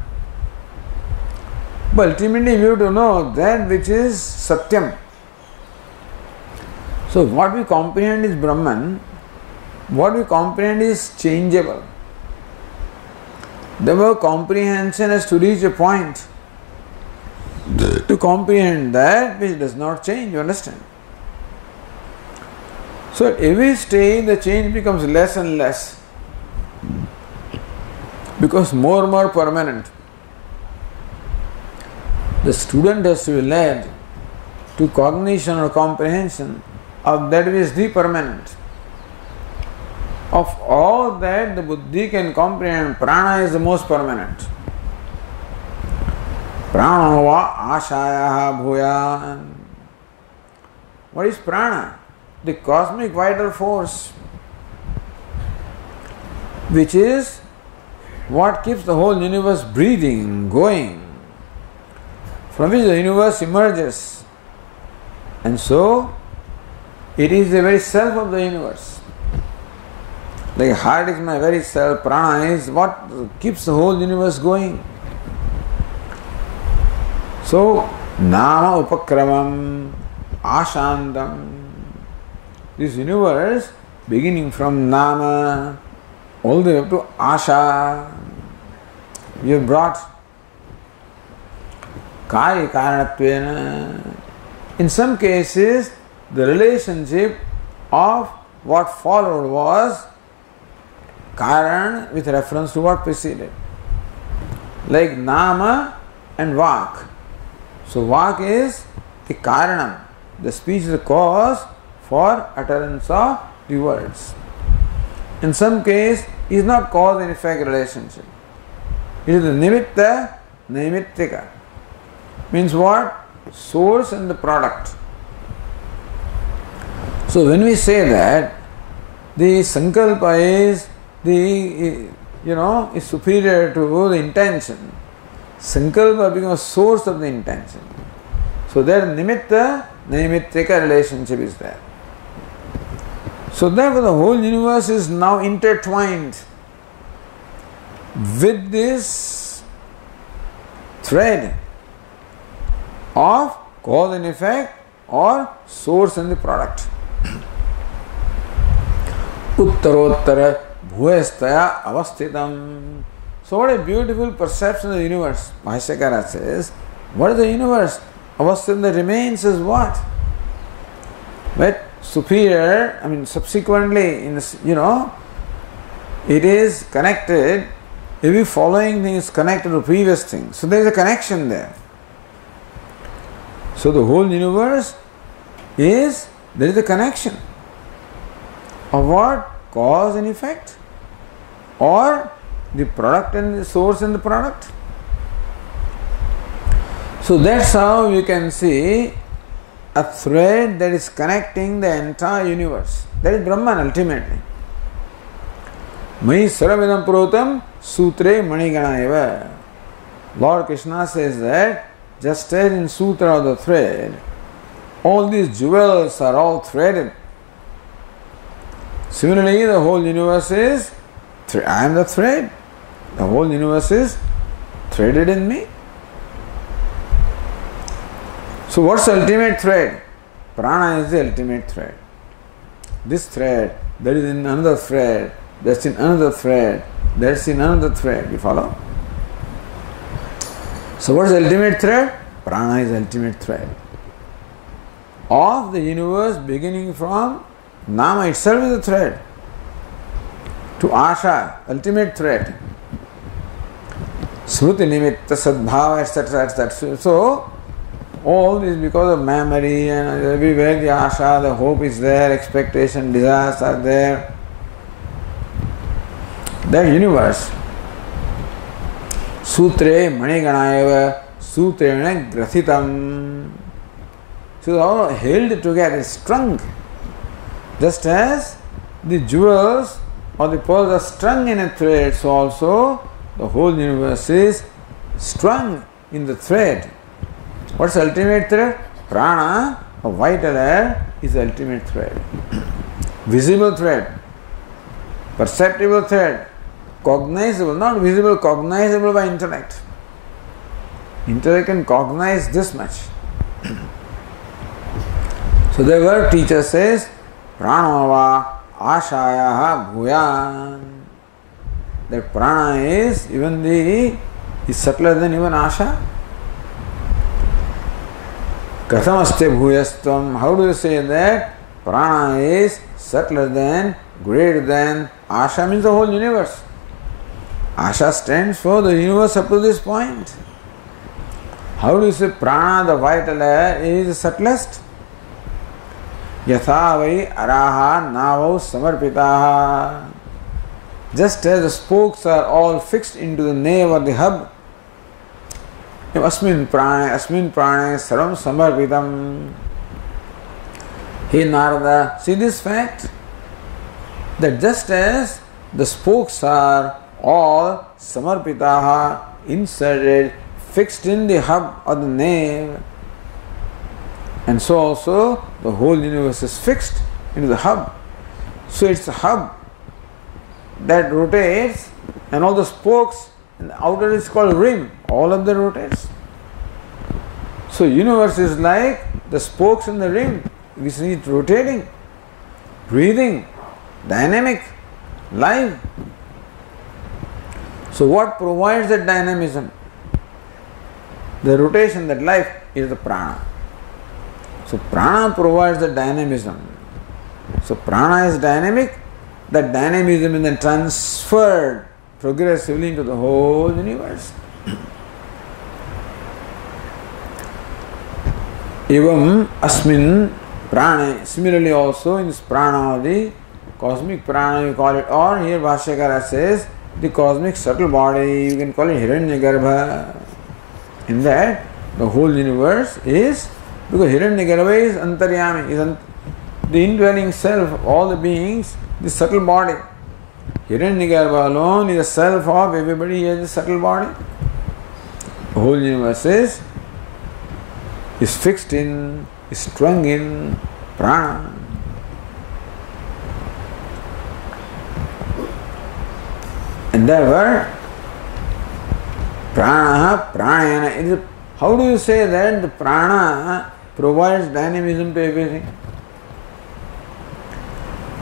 But ultimately, we have to know that which is Satyam. So, what we comprehend is Brahman, what we comprehend is changeable. Therefore, comprehension has to reach a point to comprehend that which does not change, you understand? So at every stage the change becomes less and less, because more and more permanent. The student has to be led to cognition or comprehension of that which is the permanent. Of all that the buddhi can comprehend, prana is the most permanent. Prana va ashaya bhuyan. What is prana? The cosmic vital force, which is what keeps the whole universe breathing, going, from which the universe emerges. And so, it is the very self of the universe. Like heart is my very self, prana is what keeps the whole universe going. So, nama upakramam ashantam. This universe, beginning from nama, all the way up to asha, we have brought karya karanatvena. In some cases, the relationship of what followed was karan with reference to what preceded. Like nama and vak. So vak is the karanam, the speech is the cause for utterance of the words. In some case, it is not cause and effect relationship. It is the nimitta, naimittika. Means what? Source and the product. So when we say that the sankalpa is is superior to the intention, sankalpa becomes source of the intention. So there nimitta, naimittika relationship is there. So therefore the whole universe is now intertwined with this thread of cause and effect or source and the product. Uttarottara bhuyastaya avasthitam. So what a beautiful perception of the universe. Bhashyakara says, what is the universe? Avasthitam, that remains is what? But superior, subsequently, it is connected, every following thing is connected to previous thing. So there is a connection there. So the whole universe there is a connection of what? Cause and effect, or the product and the source and the product. So that's how you can see a thread that is connecting the entire universe. That is Brahman ultimately. Mai sarvavidam purotam sutre manigana eva. Lord Krishna says that just as in sutra of the thread, all these jewels are all threaded. Similarly, the whole universe is, I am the thread. The whole universe is threaded in me. So what's the ultimate thread? Prana is the ultimate thread. This thread, that is in another thread, that's in another thread, that's in another thread. You follow? So what's the ultimate thread? Prana is the ultimate thread of the universe, beginning from Nama itself is a thread to Asha, ultimate thread. Smruti nimitta sadbhava, etc., etc. So all this because of memory, and everywhere the Asha, the hope is there, expectation, desires are there. That universe, Sutre Maniganayava Sutrena Grathitam. So all held together, strung. Just as the jewels or the pearls are strung in a thread, so also the whole universe is strung in the thread. What's the ultimate thread? Prana, a vital air, is the ultimate thread. Visible thread, perceptible thread, cognizable, not visible, cognizable by intellect. Intellect can cognize this much. So the word teacher says, Pranava Ashayaha Bhuyan. That prana is is subtler than even Asha. Kathamaste Bhuyastvam. How do you say that? Prana is subtler than, greater than. Asha means the whole universe. Asha stands for the universe up to this point. How do you say prana, the vital air, is the subtlest? Yatha vai araha navau samarpitaha. Just as the spokes are all fixed into the nave or the hub, asmin prana sarvam samarpitam. Hey Narada, see this fact? That just as the spokes are all samarpitaha, inserted, fixed in the hub or the nave, and so also the whole universe is fixed into the hub. So it's the hub that rotates, and all the spokes, and the outer is called rim. All of them rotates. So universe is like the spokes in the rim. We see it rotating, breathing, dynamic, live. So what provides that dynamism? The rotation, that life, is the prana. So prana provides the dynamism. So prana is dynamic. That dynamism is then transferred progressively into the whole universe. Evam asmin prana. Similarly also in this prana, the cosmic prana you call it, or here Bhashyakara says the cosmic subtle body, you can call it Hiranyagarbha. In that the whole universe is, because Hiranyagarbha is Antaryami, is the indwelling self of all the beings, the subtle body. Hiranyagarbha alone is the self of everybody, has a subtle body. The whole universe is fixed in, is strung in prana. And therefore, prana, pranayana. How do you say that the prana provides dynamism to everything?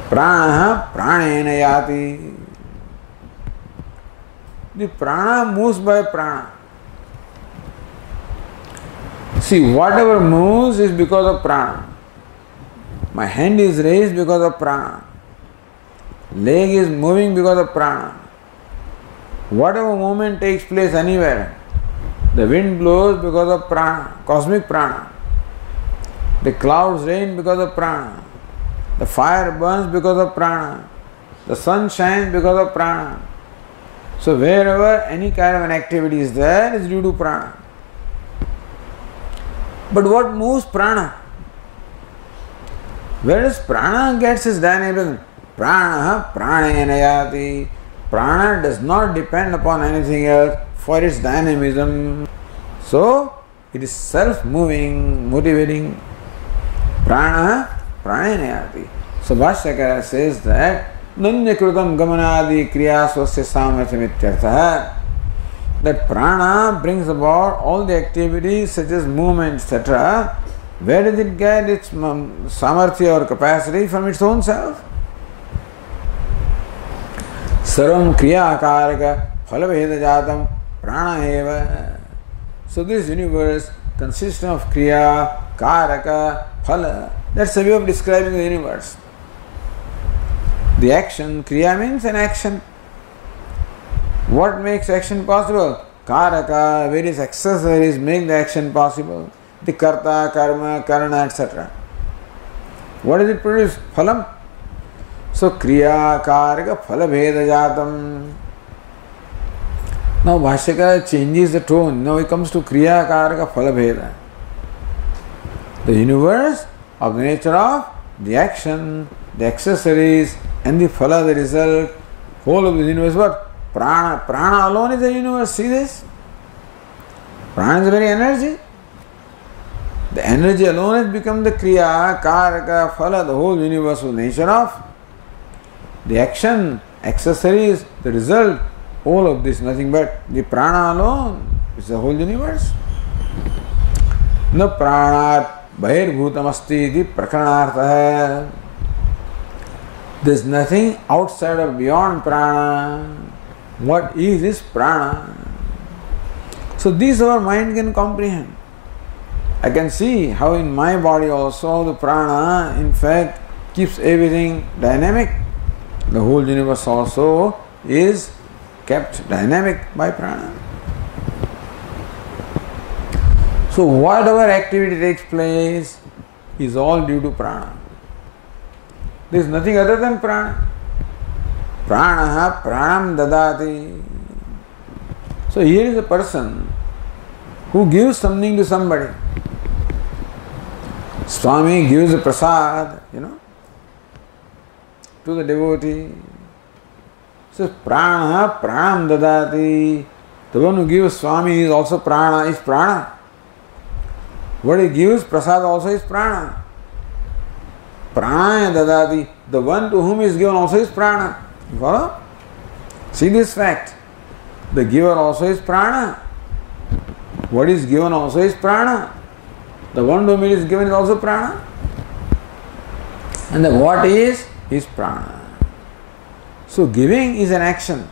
Prana, pranayana yati. The prana moves by prana. See, whatever moves is because of prana. My hand is raised because of prana. Leg is moving because of prana. Whatever movement takes place anywhere, the wind blows because of prana, cosmic prana. The clouds rain because of prana. The fire burns because of prana. The sun shines because of prana. So wherever any kind of an activity is there, is due to prana. But what moves prana? Where does prana gets its dynamism? Prana, pranayana yati. Prana does not depend upon anything else for its dynamism. So it is self-moving, motivating. Prana, pranayana yati. So Bhashyakara says that Nanyakrutam Gamanadi Kriya Swasya Samathyamityartha, that prana brings about all the activities such as movement, etc. Where does it get its samarthya or capacity? From its own self. Sarvam kriya karaka phalaveda jatam prana eva. So this universe consists of kriya, karaka, phala. That's the way of describing the universe. The action, kriya means an action. What makes action possible? Karaka, various accessories make the action possible. The karta, karma, karana, etc. What does it produce? Phalam. So kriya, karaka, phala bheda jatam. Now Bhashyakara changes the tone. Now he comes to kriya, karaka, phala bheda. The universe of the nature of the action, the accessories, and the phala, the result, whole of the universe. What? Prana. Prana alone is the universe. See this? Prana is the very energy. The energy alone has become the kriya, karaka, phala, the whole universe of nature of the action, accessories, the result. All of this, nothing but the prana alone is the whole universe. Na pranat bahirбhūtamasti iti prakaranartha hai. There is nothing outside or beyond prana. What is this prana? So this our mind can comprehend. I can see how in my body also the prana in fact keeps everything dynamic. The whole universe also is kept dynamic by prana. So whatever activity takes place is all due to prana. There is nothing other than prana. Prana pranam dadati. So here is a person who gives something to somebody. Swami gives a prasad, to the devotee. So prana pranam dadati. The one who gives Swami is also prana, is prana. What he gives prasad also is prana. Prana dadati. The one to whom is given also is prana. You follow? See this fact. The giver also is prana. What is given also is prana. The one to whom it is given is also prana. And the what is prana. So giving is an action.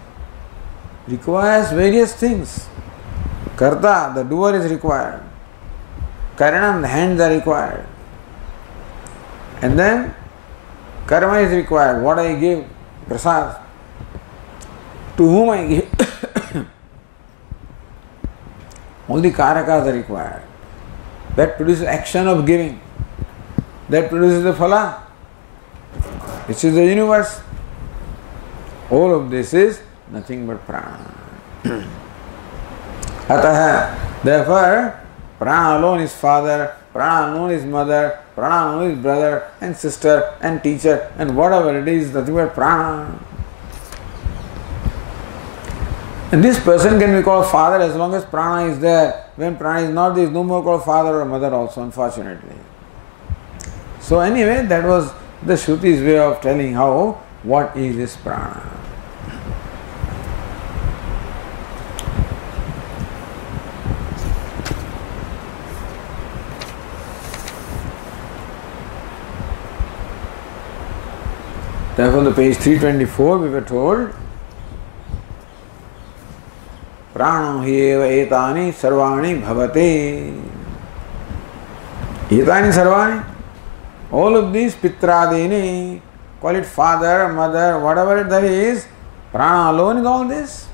Requires various things. Karta, the doer is required. Karanam, the hands are required. And then karma is required. What I give? Prasad. To whom I give? All the karakas are required. That produces action of giving. That produces the phala. This is the universe. All of this is nothing but prana. Ataha, therefore, prana alone is father, prana alone is mother, prana alone is brother and sister and teacher and whatever it is, nothing but prana. And this person can be called father as long as prana is there. When prana is not, there is no more called father or mother also, unfortunately. So anyway, that was the Shruti's way of telling how, what is this prana. Therefore, on the page 324, we were told, Prano hi eva etani sarvani bhavate. Etani sarvani. All of these pitradini, call it father, mother, whatever that is, prana alone is all this.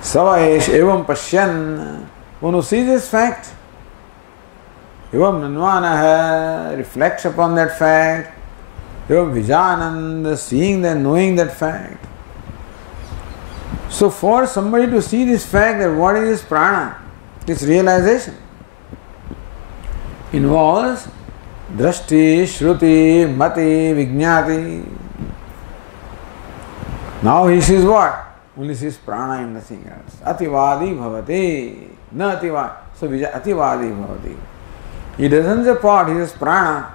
Savaesh evam pashyan. One who sees this fact, evam nanvanaha, reflects upon that fact, evam vijanand, seeing that, knowing that fact. So for somebody to see this fact that what is this prana, this realization, involves drashti, shruti, mati, vijnati. Now he sees what? Only sees prana and nothing else. Ativadi bhavati. Na ativadi. So ativadi bhavati. He doesn't say pot, he says prana.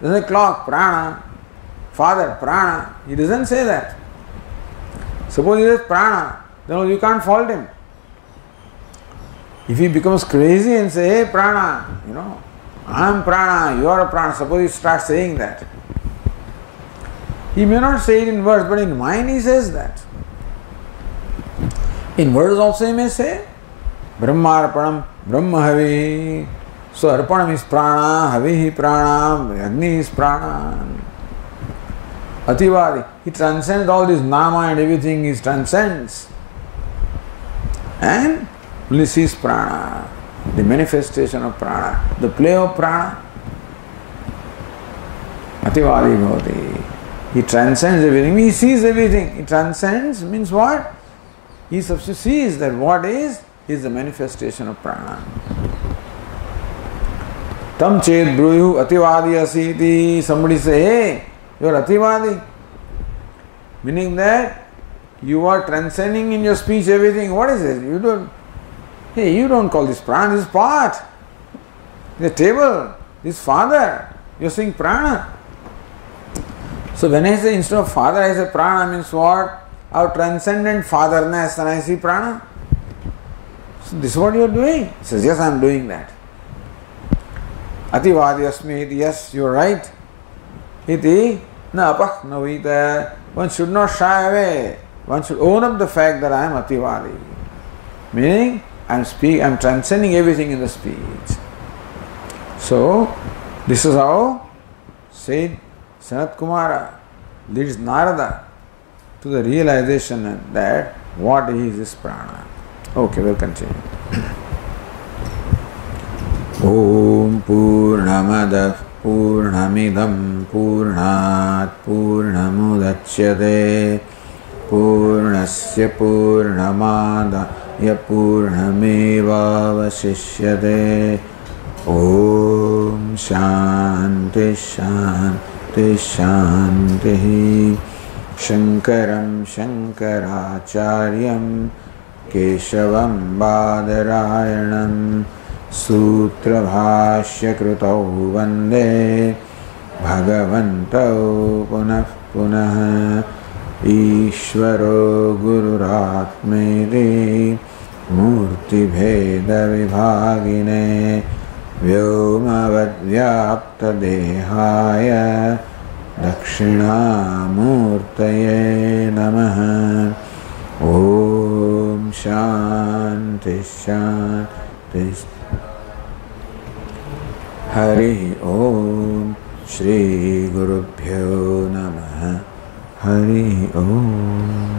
There's a clock, prana. Father, prana. He doesn't say that. Suppose he says prana, then you can't fault him. If he becomes crazy and say, hey prana, I'm prana, you are a prana, suppose he starts saying that. He may not say it in words, but in mind he says that. In words also he may say, Brahmarpanam, Brahmahavi. So Arpanam is prana, Havi prana, Agni is prana. Ativadi, he transcends all this nama and everything, he transcends. And only sees prana, the manifestation of prana, the play of prana. Ativadi bhavati. He transcends everything, he sees everything. He transcends means what? He sees that what is the manifestation of prana. Tam ched bruyu ativadi asiti. Somebody say, hey, you are ativadi. Meaning that you are transcending in your speech everything. What is it? You don't call this prana, this is pot. This table, this father. You are saying prana. So when I say instead of father, I say prana means what? Our transcendent fatherness, and I see prana. So this is what you are doing. He says, yes, I am doing that. Ativadi asmi iti, yes, you are right. Iti na apah navita. One should not shy away. One should own up the fact that I am ativadi. Meaning, I am transcending everything in the speech. So, this is how said Sanat Kumara leads Narada to the realization that what is this prana. Okay, we'll continue. Om Purnamadav Purnamidam Purnat Purnamudachyate Purnasya Purnamadaya Purnamevavasishyate. Om Shanti Shanti Shanti. Shankaram Shankaracharyam Keshavam Badarayanam Sutra Bhashya Krutau Vande Bhagavantau Punah Punah Ishvaro Gururatmedi Murti Bheda Vibhagine Vyomavad Vyapta Dehaya Dakshinamurtaye Namaha. Om Shanti Shanti. Hari Om. Shri Gurubhyo Namaha. Hari Om.